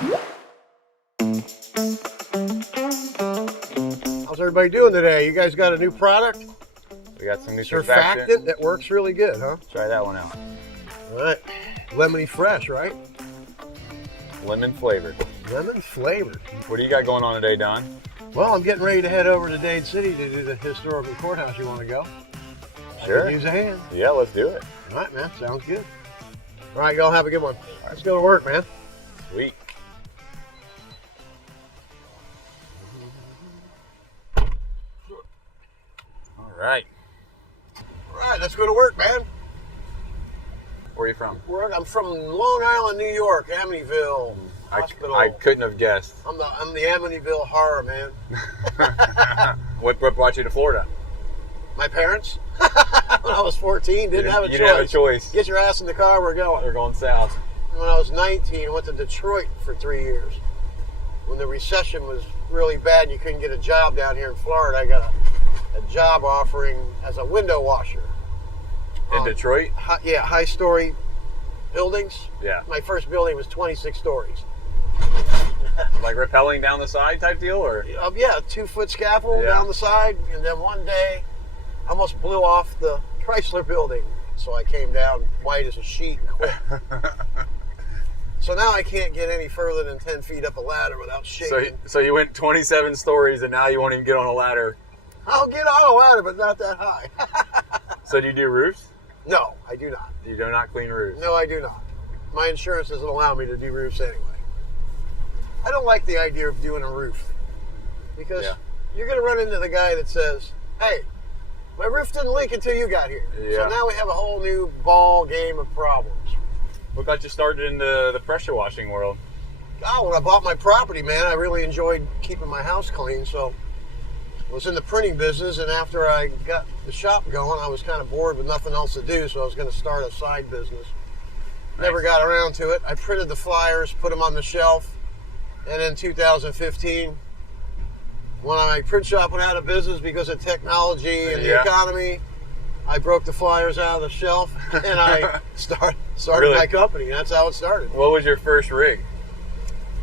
How's everybody doing today? You guys got a new product? We got some new surfactant that works really good, huh? Try that one out. All right. Lemony fresh, right? Lemon flavored. Lemon flavored. What do you got going on today, Don? Well, I'm getting ready to head over to Dade City to do the historical courthouse. You want to go? Sure. Use a hand. Yeah, let's do it. All right, man. Sounds good. All right, y'all have a good one. Let's go to work, man. Sweet. All right. All right, let's go to work, man. Where are you from? I'm from Long Island, New York, Amityville Hospital. I couldn't have guessed. I'm the Amityville horror, man. What brought you to Florida? My parents, when I was 14, didn't have a choice. You didn't have a choice. Get your ass in the car, we're going. We're going south. When I was 19, I went to Detroit for 3 years. When the recession was really bad and you couldn't get a job down here in Florida, I got a job offering as a window washer. In Detroit? High-story buildings. Yeah. My first building was 26 stories. Like rappelling down the side type deal, or? Yeah, 2-foot scaffold down the side, and then one day I almost blew off the Chrysler building. So I came down white as a sheet and quit. So now I can't get any further than 10 feet up a ladder without shaking. So you went 27 stories and now you won't even get on a ladder. I'll get on a ladder, but not that high. So do you do roofs? No, I do not. You do not clean roofs? No, I do not. My insurance doesn't allow me to do roofs anyway. I don't like the idea of doing a roof because you're going to run into the guy that says, hey, my roof didn't leak until you got here. Yeah. So now we have a whole new ball game of problems. What got you started in the pressure washing world? Oh, when I bought my property, man, I really enjoyed keeping my house clean. So I was in the printing business, and after I got the shop going, I was kind of bored with nothing else to do, so I was going to start a side business. Nice. Never got around to it. I printed the flyers, put them on the shelf, and in 2015, when my print shop went out of business because of technology and the economy, I broke the flyers out of the shelf, and I started my company. That's how it started. What was your first rig?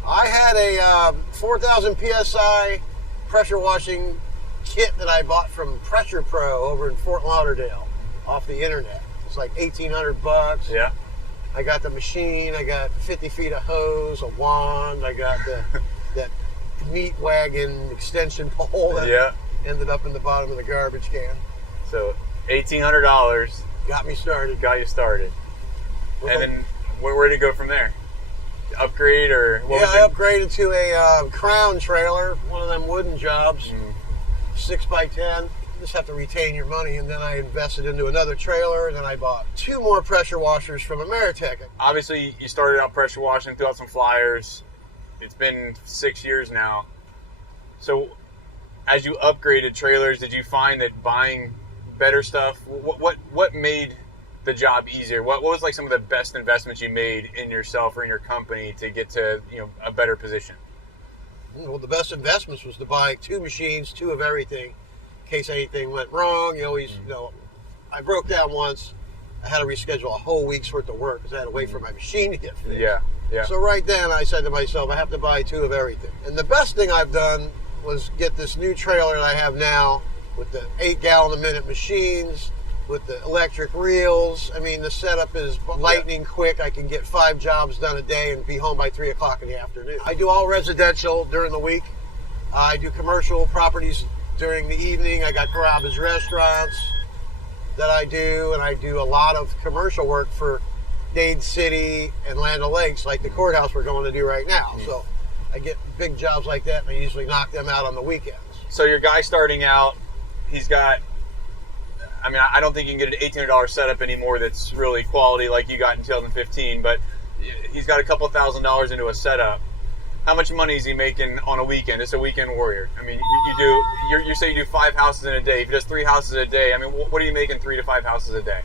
I had a 4,000 PSI pressure washing kit that I bought from Pressure Pro over in Fort Lauderdale off the internet. It's like $1,800. Yeah. I got the machine. I got 50 feet of hose, a wand. I got that meat wagon extension pole that ended up in the bottom of the garbage can. So $1,800 got me started. Got you started. And then where did it go from there? Upgrade or what? Yeah, I upgraded to a Crown trailer, one of them wooden jobs, 6x10. You just have to retain your money, and then I invested into another trailer, and then I bought 2 more pressure washers from Ameritech. Obviously, you started out pressure washing, threw out some flyers. It's been 6 years now. So, as you upgraded trailers, did you find that buying better stuff, what made the job easier? What was like some of the best investments you made in yourself or in your company to get to a better position? Well, the best investments was to buy 2 machines, 2 of everything, in case anything went wrong. You always, I broke down once. I had to reschedule a whole week's worth of work because I had to wait for my machine to get fixed. Yeah. So right then I said to myself, I have to buy 2 of everything. And the best thing I've done was get this new trailer that I have now with the 8-gallon-a-minute machines, with the electric reels. I mean, the setup is lightning quick. I can get 5 jobs done a day and be home by 3 o'clock in the afternoon. I do all residential during the week. I do commercial properties during the evening. I got Carrabba's restaurants that I do, and I do a lot of commercial work for Dade City and Land O'Lakes, like the courthouse we're going to do right now. So I get big jobs like that, and I usually knock them out on the weekends. So your guy starting out, he's got, I mean, I don't think you can get an $1,800 setup anymore that's really quality like you got in 2015, but he's got a couple $1,000s into a setup. How much money is he making on a weekend? It's a weekend warrior. I mean, you say you do 5 houses in a day. If he does 3 houses a day, I mean, what are you making 3 to 5 houses a day?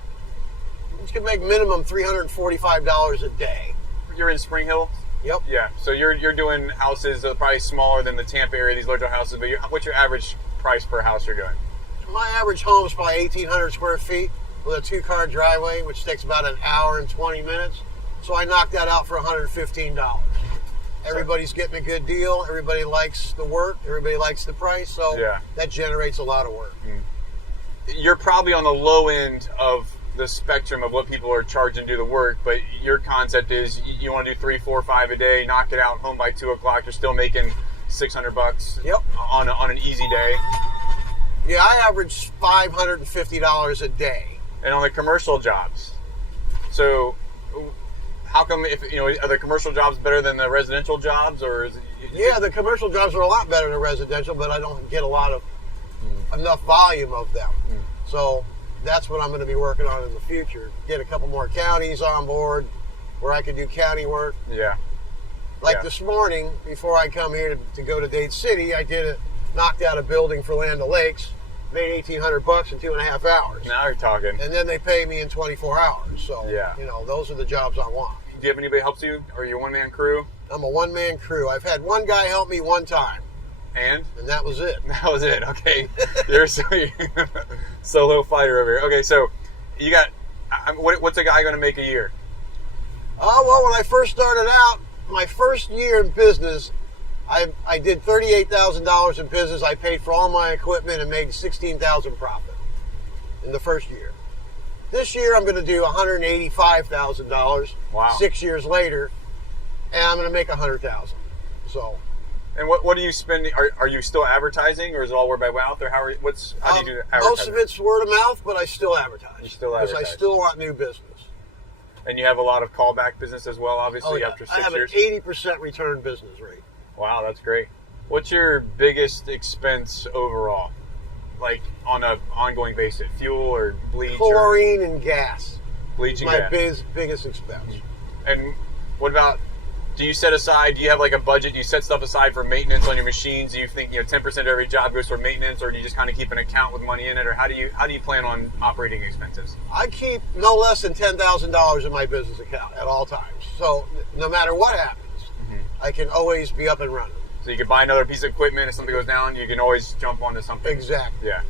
You can make minimum $345 a day. You're in Spring Hill? Yep. Yeah, so you're doing houses probably smaller than the Tampa area, these larger houses, but what's your average price per house you're doing? My average home is probably 1,800 square feet with a 2-car driveway, which takes about an hour and 20 minutes. So I knocked that out for $115. Everybody's getting a good deal. Everybody likes the work. Everybody likes the price. So that generates a lot of work. You're probably on the low end of the spectrum of what people are charging to do the work, but your concept is you want to do 3, 4, 5 a day, knock it out, home by 2 o'clock. You're still making $600 on an easy day. Yeah, I average $550 a day. And on the commercial jobs, so how come, if are the commercial jobs better than the residential jobs, or is it? Yeah, the commercial jobs are a lot better than residential, but I don't get a lot of enough volume of them. So that's what I'm going to be working on in the future. Get a couple more counties on board where I can do county work. Yeah. This morning, before I come here to go to Dade City, I knocked out a building for Land O'Lakes, made $1,800 in 2.5 hours. Now you're talking. And then they pay me in 24 hours. So, those are the jobs I want. Do you have anybody helps you? Or are you a one-man crew? I'm a one-man crew. I've had one guy help me one time. And that was it. That was it. Okay. You're solo fighter over here. Okay, so you got, what's a guy going to make a year? Well, when I first started out, my first year in business, I did $38,000 in business. I paid for all my equipment and made $16,000 profit in the first year. This year, I'm going to do $185,000. Wow. 6 years later, and I'm going to make $100,000. So. And what do you spend? Are you still advertising, or is it all word by mouth, or how do you do advertising? Most of it's word of mouth, but I still advertise. You still advertise because I still want new business. And you have a lot of callback business as well, obviously, after 6 years. I have an 80% return business rate. Wow, that's great. What's your biggest expense overall, like on an ongoing basis? Fuel or bleach? Chlorine and gas. Bleach and gas. My biggest expense. And what about? Do you set aside? Do you have like a budget? Do you set stuff aside for maintenance on your machines? Do you think 10% of every job goes for maintenance, or do you just kind of keep an account with money in it, or how do you plan on operating expenses? I keep no less than $10,000 in my business account at all times. So no matter what happens, I can always be up and running. So you can buy another piece of equipment if something goes down. You can always jump onto something. Exactly. Yeah.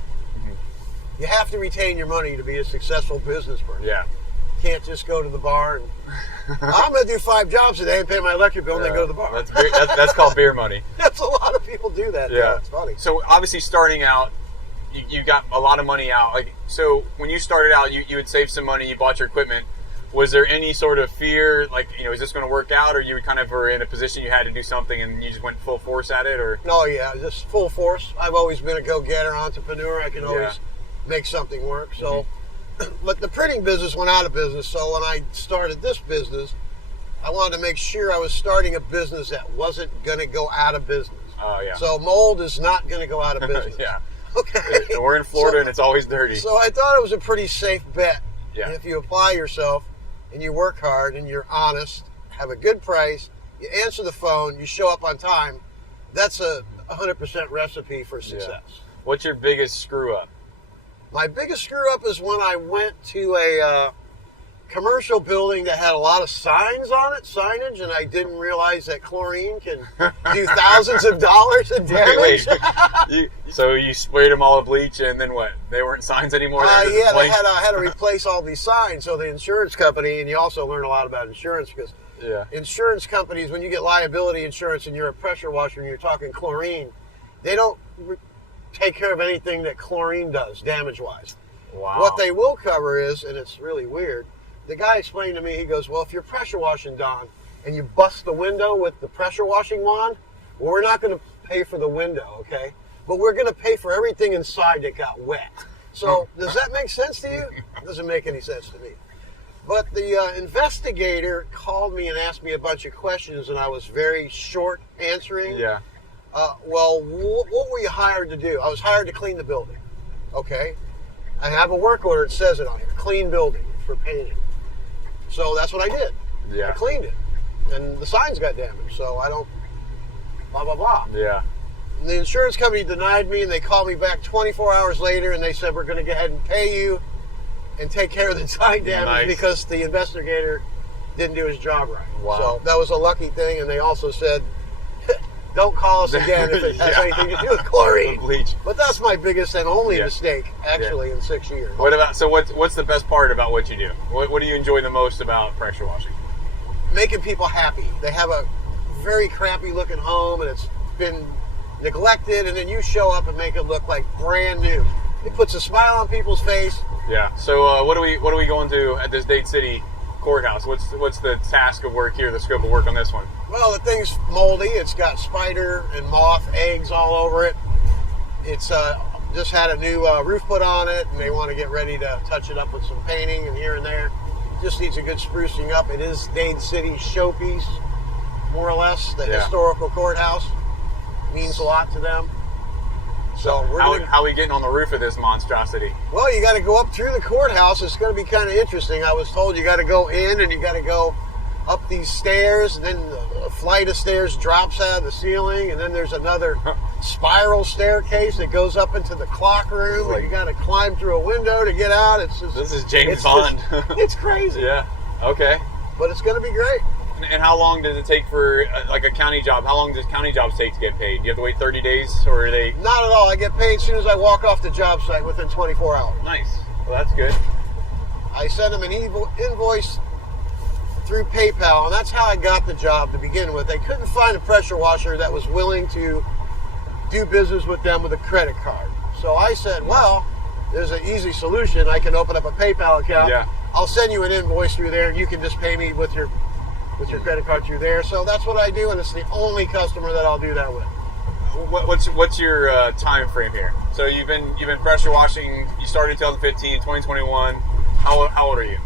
You have to retain your money to be a successful business person. Yeah. You can't just go to the bar and I'm going to do 5 jobs today and pay my electric bill and then go to the bar. That's called beer money. That's a lot of people do that. Yeah. It's funny. So obviously starting out, you got a lot of money out. So when you started out, you had saved some money, you bought your equipment. Was there any sort of fear, is this going to work out, or you kind of were in a position you had to do something and you just went full force at it, or? No, yeah, just full force. I've always been a go-getter, entrepreneur. I can always make something work. So, but the printing business went out of business. So when I started this business, I wanted to make sure I was starting a business that wasn't going to go out of business. Oh, yeah. So mold is not going to go out of business. Yeah. Okay. And we're in Florida and it's always dirty. So I thought it was a pretty safe bet. Yeah. And if you apply yourself and you work hard and you're honest, have a good price, you answer the phone, you show up on time, that's a 100% recipe for success. Yeah. What's your biggest screw up? My biggest screw up is when I went to a commercial building that had a lot of signage, and I didn't realize that chlorine can do thousands of dollars in damage. Wait. So you sprayed them all with bleach, and then what? They weren't signs anymore? Yeah, I had to replace all these signs. So the insurance company, and you also learn a lot about insurance because insurance companies, when you get liability insurance and you're a pressure washer and you're talking chlorine, they don't take care of anything that chlorine does damage-wise. Wow. What they will cover is, and it's really weird, the guy explained to me, he goes, well, if you're pressure washing, Don, and you bust the window with the pressure washing wand, well, we're not going to pay for the window, okay? But we're going to pay for everything inside that got wet. So does that make sense to you? It doesn't make any sense to me. But the investigator called me and asked me a bunch of questions, and I was very short answering. Yeah. Well, what were you hired to do? I was hired to clean the building, okay? I have a work order, it says it on here, clean building for painting. So that's what I did. Yeah. I cleaned it. And the signs got damaged, so I don't, blah, blah, blah. Yeah. And the insurance company denied me, and they called me back 24 hours later, and they said, we're going to go ahead and pay you and take care of the sign damage because the investigator didn't do his job right. Wow. So that was a lucky thing, and they also said, don't call us again if it has anything to do with chlorine. Bleach. But that's my biggest and only mistake, actually, in 6 years. What's the best part about what you do? What do you enjoy the most about pressure washing? Making people happy. They have very crappy looking home and it's been neglected, and then you show up and make it look like brand new. It puts a smile on people's face. Yeah. So what are we going to at this Dade City courthouse? What's the task of work here, the scope of work on this one? Well, the thing's moldy. It's got spider and moth eggs all over it. It's just had a new roof put on it, and they want to get ready to touch it up with some painting and here and there. Just needs a good sprucing up. It is Dade City's showpiece, more or less. The historical courthouse means a lot to them. So how are we getting on the roof of this monstrosity? Well, you got to go up through the courthouse. It's going to be kind of interesting. I was told you got to go in and you got to go up these stairs, and then a flight of stairs drops out of the ceiling, and then there's another spiral staircase that goes up into the clock room, and you got to climb through a window to get out. This is James Bond. It's crazy. Yeah. Okay. But it's going to be great. And how long does it take for like a county job? How long does county jobs take to get paid? Do you have to wait 30 days, or are they? Not at all. I get paid as soon as I walk off the job site within 24 hours. Nice. Well, that's good. I send them an invoice through PayPal, and that's how I got the job to begin with. They couldn't find a pressure washer that was willing to do business with them with a credit card. So I said, well, there's an easy solution. I can open up a PayPal account. Yeah. I'll send you an invoice through there, and you can just pay me with your credit card through there. So that's what I do, and it's the only customer that I'll do that with. What's your time frame here? So you've been pressure washing. You started in 2015, 2021. How old are you?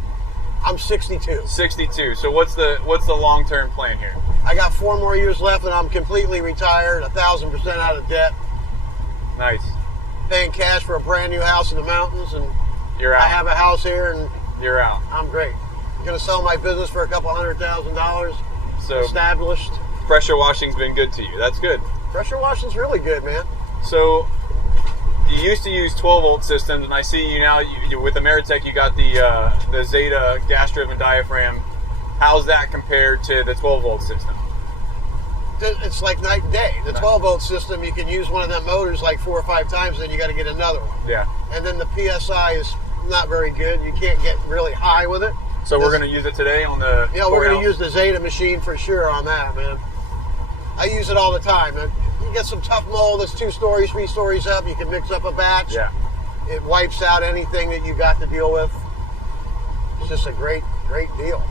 I'm 62. 62. So what's the long-term plan here? I got 4 more years left, and I'm completely retired, 1,000% out of debt. Nice. Paying cash for a brand new house in the mountains, and you're out. I have a house here, and you're out. I'm great. I'm going to sell my business for a couple $100,000. So established. Pressure washing's been good to you. That's good. Pressure washing's really good, man. So you used to use 12-volt systems, and I see you now with Ameritech. You got the Zeta gas-driven diaphragm. How's that compared to the 12-volt system? It's like night and day. The 12-volt system, you can use one of them motors like 4 or 5 times, then you got to get another one. Yeah. And then the PSI is not very good. You can't get really high with it. So we're going to use it today on the Yeah, we're going to use the Zeta machine for sure on that, man. I use it all the time. You get some tough mold that's 2 stories, 3 stories up. You can mix up a batch. Yeah. It wipes out anything that you got to deal with. It's just a great deal.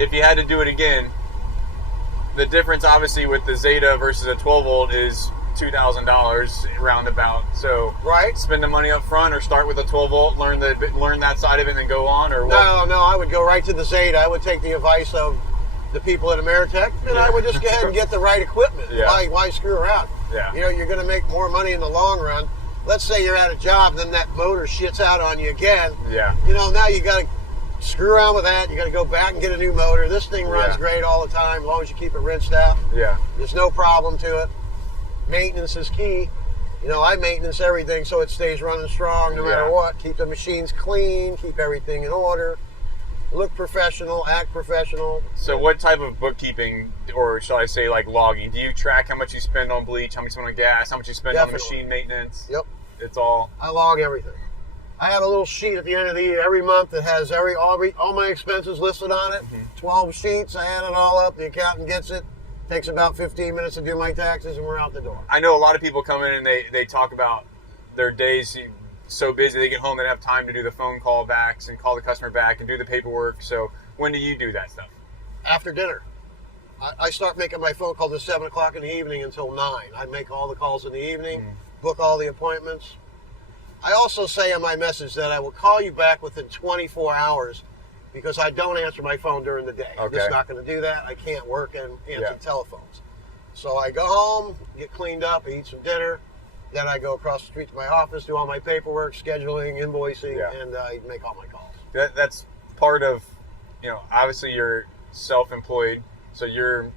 If you had to do it again, the difference obviously with the Zeta versus a 12-volt is $2,000 roundabout. So right, spend the money up front, or start with a 12-volt, learn that side of it, and then go on, or what? No, I would go right to the Zeta. I would take the advice of the people at Ameritech, and I would just go ahead and get the right equipment. Yeah. Why screw around? Yeah. You know, you're going to make more money in the long run. Let's say you're at a job, then that motor shits out on you again. Yeah. You know, now you got to screw around with that. You got to go back and get a new motor. This thing runs great all the time, as long as you keep it rinsed out. Yeah. There's no problem to it. Maintenance is key. You know, I maintenance everything so it stays running strong no matter what. Keep the machines clean, keep everything in order. Look professional, act professional. So what type of bookkeeping, or shall I say like logging, do you track how much you spend on bleach, how much you spend on gas, how much you spend on machine maintenance? Yep. It's all... I log everything. I have a little sheet at the end of the year every month that has all my expenses listed on it. 12 sheets, I add it all up, the accountant gets it. Takes about 15 minutes to do my taxes, and we're out the door. I know a lot of people come in and they talk about their days so busy, they get home, they don't have time to do the phone call backs and call the customer back and do the paperwork. So when do you do that stuff? After dinner. I start making my phone calls at 7 o'clock in the evening until 9. I make all the calls in the evening, book all the appointments. I also say on my message that I will call you back within 24 hours because I don't answer my phone during the day. Okay. I'm just not going to do that. I can't work and answer telephones. So I go home, get cleaned up, eat some dinner. Then I go across the street to my office, do all my paperwork, scheduling, invoicing, and I make all my calls. That's part of, obviously you're self-employed, so you're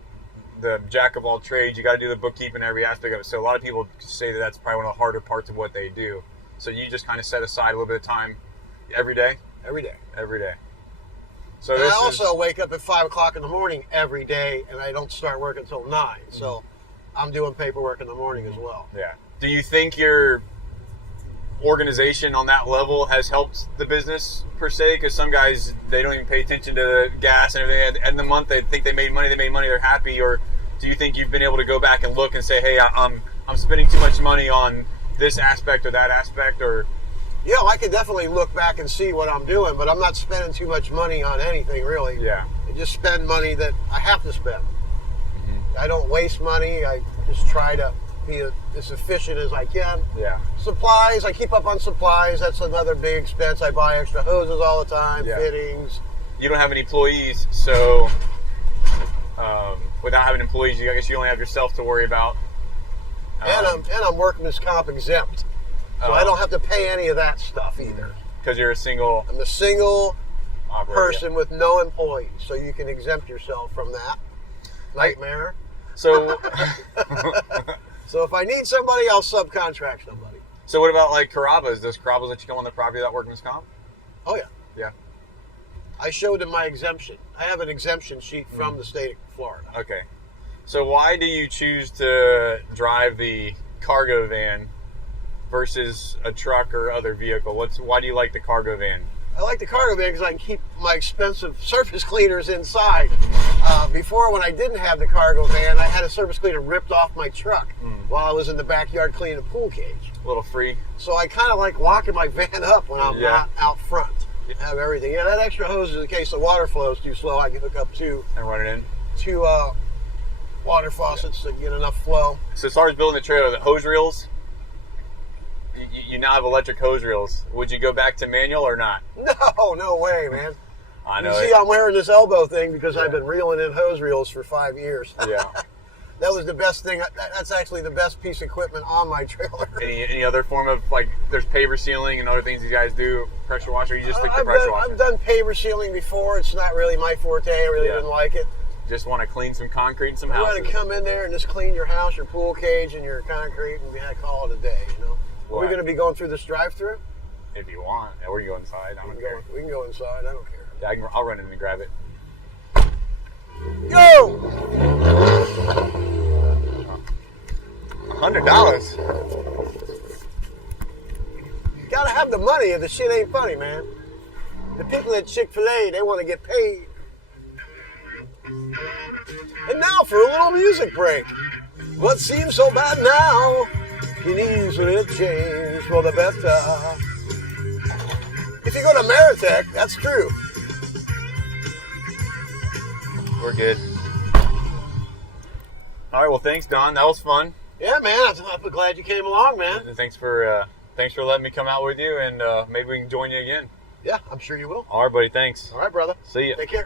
the jack of all trades. You got to do the bookkeeping, every aspect of it. So a lot of people say that that's probably one of the harder parts of what they do. So you just kind of set aside a little bit of time every day? Every day. Every day. So and I also wake up at 5 o'clock in the morning every day, and I don't start work until 9. So I'm doing paperwork in the morning as well. Yeah. Do you think your organization on that level has helped the business per se? Because some guys, they don't even pay attention to the gas and everything. At the end of the month, they think they made money, they're happy. Or do you think you've been able to go back and look and say, hey, I'm spending too much money on this aspect or that aspect? Or Yeah, I can definitely look back and see what I'm doing, but I'm not spending too much money on anything, really. Yeah. I just spend money that I have to spend. I don't waste money. I just try to be as efficient as I can. Yeah. Supplies, I keep up on supplies. That's another big expense. I buy extra hoses all the time, Yeah. fittings. You don't have any employees, so without having employees, I guess you only have yourself to worry about. And I'm workman's comp exempt. So I don't have to pay any of that stuff either. Because you're a single I'm a single operator. person with no employees, so you can exempt yourself from that nightmare. So, So if I need somebody, I'll subcontract somebody. so what about like Carrabba's? Does Carrabba's let you come on the property without workman's comp? Oh, yeah. Yeah. I showed them my exemption. I have an exemption sheet from the state of Florida. Okay. So why do you choose to drive the cargo van versus a truck or other vehicle? Why do you like the cargo van? I like the cargo van because I can keep my expensive surface cleaners inside. Before, when I didn't have the cargo van, I had a surface cleaner ripped off my truck while I was in the backyard cleaning a pool cage. A little free. So I kind of like locking my van up when I'm Yeah. not out front. Have everything. Yeah, that extra hose is in case the water flows too slow. I can hook up two And run it in. water faucets to get enough flow. So as far as building the trailer, the hose reels, you now have electric hose reels. Would you go back to manual or not? No way, man. I You know. see, I'm wearing this elbow thing because I've been reeling in hose reels for 5 years. Yeah. That was the best thing. That's actually the best piece of equipment on my trailer. Any other form of, like, there's paver sealing and other things you guys do, pressure washer? You just stick to pressure washer? I've done paver sealing before. It's not really my forte. I really didn't like it. Just want to clean some concrete and some You houses. want to come in there and just clean your house, your pool cage, and your concrete, and call it a day. You know. Are we going to be going through this drive-through? If you want, or you go inside. I don't care. We can go inside. I don't care. Yeah, I'll run in and grab it. Go! $100. You gotta have the money, or the shit ain't funny, man. The people at Chick-fil-A, they want to get paid. And now for a little music break. What seems so bad now can easily change for the better. If you go to Ameritech, that's true. We're good. All right. Well, thanks, Don. That was fun. Yeah, man. I'm glad you came along, man. And thanks for letting me come out with you, and maybe we can join you again. Yeah, I'm sure you will. All right, buddy. Thanks. All right, brother. See ya. Take care.